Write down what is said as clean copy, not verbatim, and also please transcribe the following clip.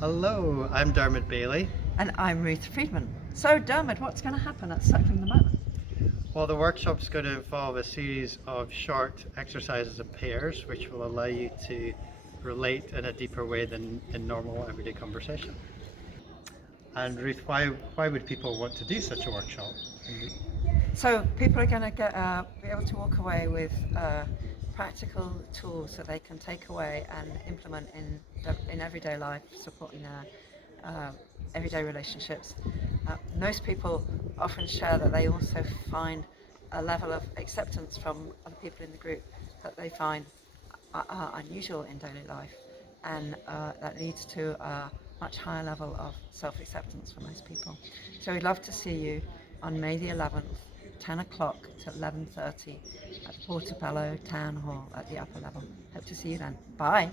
Hello, I'm Dermot Bailey. And I'm Ruth Friedman. So, Dermot, what's going to happen at Circling the Moment? Well, the workshop's going to involve a series of short exercises in pairs, which will allow you to relate in a deeper way than in normal everyday conversation. And Ruth, why would people want to do such a workshop? So, people are going to be able to walk away with practical tools that they can take away and implement in everyday life, supporting their everyday relationships. Most people often share that they also find a level of acceptance from other people in the group that they find unusual in daily life, and that leads to a much higher level of self-acceptance for most people. So we'd love to see you on May the 11th, 10 o'clock to 11:30 at the Portobello Town Hall at the upper level. Hope to see you then. Bye.